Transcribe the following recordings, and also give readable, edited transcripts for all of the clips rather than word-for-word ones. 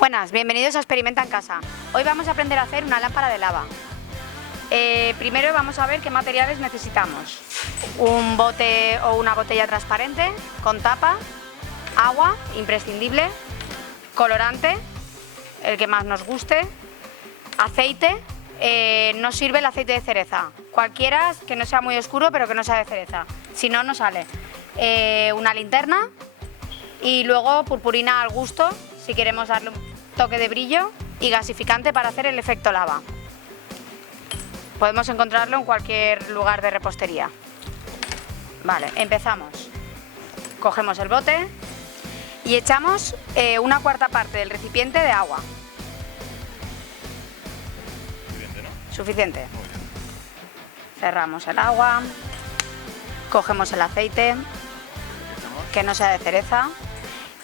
Buenas, bienvenidos a Experimenta en Casa. Hoy vamos a aprender a hacer una lámpara de lava. Primero vamos a ver qué materiales necesitamos. Un bote o una botella transparente con tapa, agua, imprescindible, colorante, el que más nos guste, aceite, no sirve el aceite de cereza, cualquiera que no sea muy oscuro pero que no sea de cereza, si no, no sale. Una linterna y luego purpurina al gusto, si queremos darle un toque de brillo, y gasificante para hacer el efecto lava. Podemos encontrarlo en cualquier lugar de repostería. Vale, empezamos. Cogemos el bote y echamos una cuarta parte del recipiente de agua. Suficiente, ¿no? Suficiente. Muy bien. Cerramos el agua, cogemos el aceite, que no sea de cereza,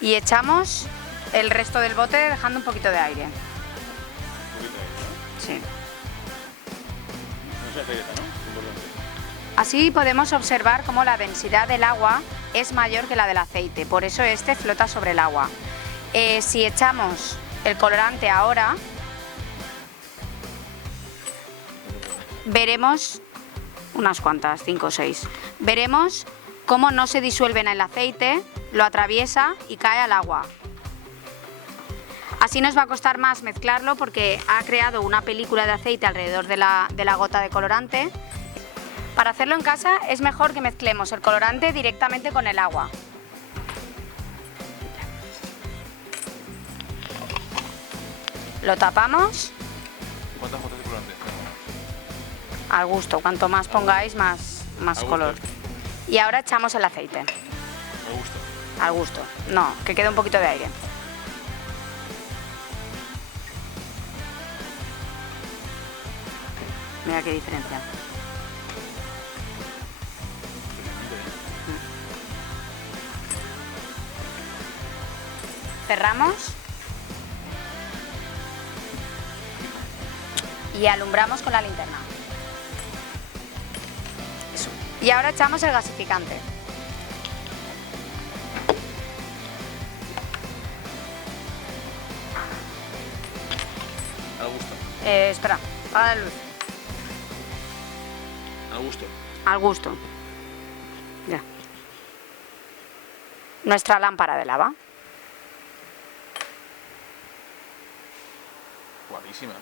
y echamos el resto del bote dejando un poquito de aire. Un poquito de Sí. no sea cereza, ¿no? Importante. Así podemos observar cómo la densidad del agua es mayor que la del aceite, por eso este flota sobre el agua. Si echamos el colorante ahora, veremos unas cuantas, 5 o 6. Veremos cómo no se disuelve en el aceite, lo atraviesa y cae al agua. Así nos va a costar más mezclarlo porque ha creado una película de aceite alrededor de la gota de colorante. Para hacerlo en casa es mejor que mezclemos el colorante directamente con el agua. Lo tapamos ¿Cuántas gotas de colorante? al gusto, cuanto más pongáis más Al color. gusto. Y ahora echamos el aceite, Me gusta. al gusto. No, que quede un poquito de aire. Mira qué diferencia. Cerramos y alumbramos con la linterna. Eso. Y ahora echamos el gasificante. Al gusto. Espera, apaga la luz. Al gusto. Al gusto. Ya. Nuestra lámpara de lava. Guapísima, ¿eh?